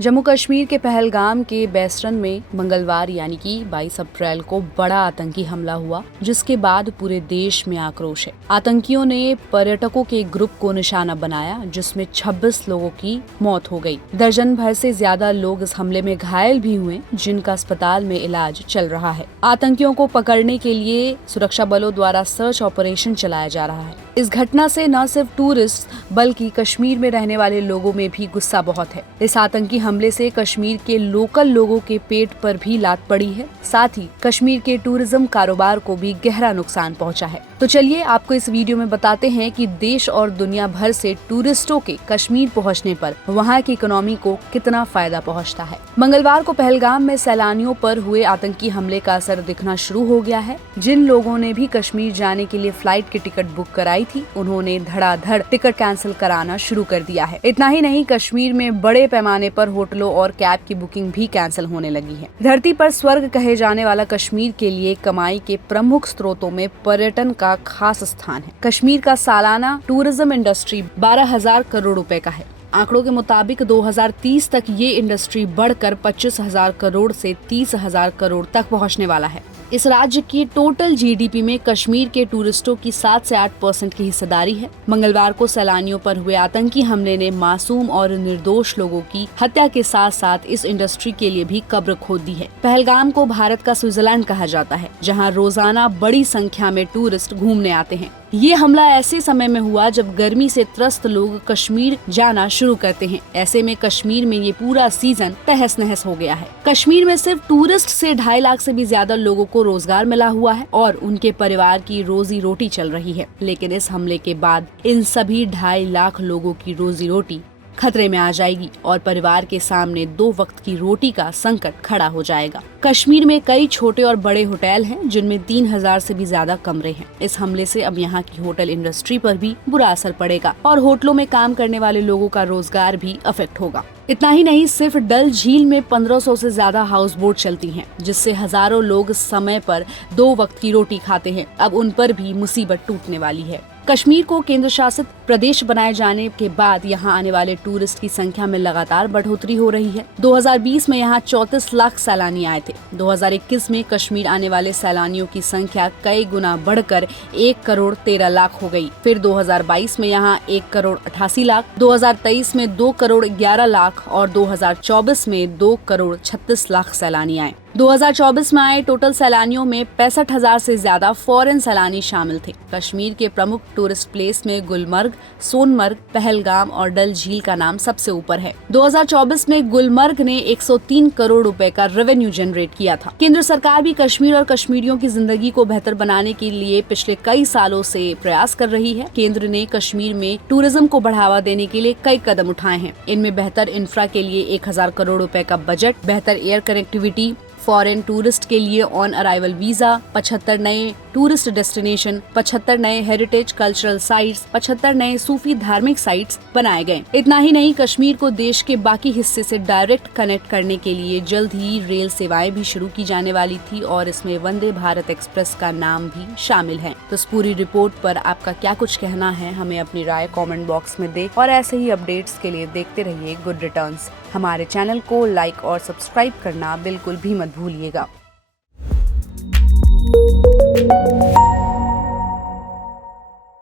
जम्मू कश्मीर के पहलगाम के बेस्टर्न में मंगलवार यानी कि 22 अप्रैल को बड़ा आतंकी हमला हुआ, जिसके बाद पूरे देश में आक्रोश है। आतंकियों ने पर्यटकों के एक ग्रुप को निशाना बनाया, जिसमें 26 लोगों की मौत हो गई। दर्जन भर से ज्यादा लोग इस हमले में घायल भी हुए, जिनका अस्पताल में इलाज चल रहा है। आतंकियों को पकड़ने के लिए सुरक्षा बलों द्वारा सर्च ऑपरेशन चलाया जा रहा है। इस घटना से न सिर्फ टूरिस्ट बल्कि कश्मीर में रहने वाले लोगों में भी गुस्सा बहुत है। इस आतंकी हमले से कश्मीर के लोकल लोगों के पेट पर भी लात पड़ी है, साथ ही कश्मीर के टूरिज्म कारोबार को भी गहरा नुकसान पहुंचा है। तो चलिए आपको इस वीडियो में बताते हैं कि देश और दुनिया भर से टूरिस्टों के कश्मीर पहुंचने पर वहां की इकोनॉमी को कितना फायदा पहुंचता है। मंगलवार को पहलगाम में सैलानियों पर हुए आतंकी हमले का असर दिखना शुरू हो गया है। जिन लोगों ने भी कश्मीर जाने के लिए फ्लाइट की टिकट बुक कराई थी, उन्होंने धड़ाधड़ टिकट कैंसिल कराना शुरू कर दिया है। इतना ही नहीं, कश्मीर में बड़े पैमाने पर होटलों और कैब की बुकिंग भी कैंसिल होने लगी है। धरती पर स्वर्ग कहे जाने वाला कश्मीर के लिए कमाई के प्रमुख स्रोतों में पर्यटन का खास स्थान है। कश्मीर का सालाना टूरिज्म इंडस्ट्री 12,000 करोड़ रुपए का है। आंकड़ों के मुताबिक 2030 तक ये इंडस्ट्री बढ़कर 25,000 करोड़ से 30,000 करोड़ तक पहुंचने वाला है। इस राज्य की टोटल जीडीपी में कश्मीर के टूरिस्टों की 7 से 8% की हिस्सेदारी है। मंगलवार को सैलानियों पर हुए आतंकी हमले ने मासूम और निर्दोष लोगों की हत्या के साथ साथ इस इंडस्ट्री के लिए भी कब्र खोद दी है। पहलगाम को भारत का स्विट्जरलैंड कहा जाता है, जहां रोजाना बड़ी संख्या में टूरिस्ट घूमने आते हैं। ये हमला ऐसे समय में हुआ जब गर्मी से त्रस्त लोग कश्मीर जाना शुरू करते हैं। ऐसे में कश्मीर में ये पूरा सीजन तहस नहस हो गया है। कश्मीर में सिर्फ टूरिस्ट से 2.5 लाख से भी ज्यादा लोगों को रोजगार मिला हुआ है और उनके परिवार की रोजी रोटी चल रही है। लेकिन इस हमले के बाद इन सभी 2.5 लाख लोगों की रोजी रोटी खतरे में आ जाएगी और परिवार के सामने 2 वक्त की रोटी का संकट खड़ा हो जाएगा। कश्मीर में कई छोटे और बड़े होटल हैं, जिनमें 3,000 से भी ज्यादा कमरे हैं। इस हमले से अब यहाँ की होटल इंडस्ट्री पर भी बुरा असर पड़ेगा और होटलों में काम करने वाले लोगों का रोजगार भी अफेक्ट होगा। इतना ही नहीं, सिर्फ डल झील में 1500 से ज्यादा हाउस बोट चलती हैं, जिससे हजारों लोग समय पर 2 वक्त की रोटी खाते हैं। अब उन पर भी मुसीबत टूटने वाली है। कश्मीर को केंद्र शासित प्रदेश बनाए जाने के बाद यहाँ आने वाले टूरिस्ट की संख्या में लगातार बढ़ोतरी हो रही है। 2020 में यहाँ 34 लाख सैलानी आए थे। 2021 में कश्मीर आने वाले सैलानियों की संख्या कई गुना बढ़कर 1 करोड़ 13 लाख हो गई। फिर 2022 में यहाँ 1 करोड़ 88 लाख, 2023 में 2 करोड़ 11 लाख और 2024 में 2 करोड़ 36 लाख सैलानी आए। 2024 में आए टोटल सैलानियों में 65,000 से ज्यादा फॉरेन सैलानी शामिल थे। कश्मीर के प्रमुख टूरिस्ट प्लेस में गुलमर्ग, सोनमर्ग, पहलगाम और डल झील का नाम सबसे ऊपर है। 2024 में गुलमर्ग ने 103 करोड़ रुपए का रेवेन्यू जनरेट किया था। केंद्र सरकार भी कश्मीर और कश्मीरियों की जिंदगी को बेहतर बनाने के लिए पिछले कई सालों से प्रयास कर रही है। केंद्र ने कश्मीर में टूरिज्म को बढ़ावा देने के लिए कई कदम उठाए हैं। इनमें बेहतर इंफ्रा के लिए 1,000 करोड़ रुपए का बजट, बेहतर एयर कनेक्टिविटी, फॉरेन टूरिस्ट के लिए ऑन अराइवल वीजा, 75 नए टूरिस्ट डेस्टिनेशन, 75 नए हेरिटेज कल्चरल साइट्स, 75 नए सूफी धार्मिक साइट्स बनाए गए। इतना ही नहीं, कश्मीर को देश के बाकी हिस्से से डायरेक्ट कनेक्ट करने के लिए जल्द ही रेल सेवाएं भी शुरू की जाने वाली थी और इसमें वंदे भारत एक्सप्रेस का नाम भी शामिल है। तो इस पूरी रिपोर्ट पर आपका क्या कुछ कहना है, हमें अपनी राय कमेंट बॉक्स में दे और ऐसे ही अपडेट्स के लिए देखते रहिए गुड रिटर्न्स। हमारे चैनल को लाइक और सब्सक्राइब करना बिल्कुल भी मत भूलिएगा।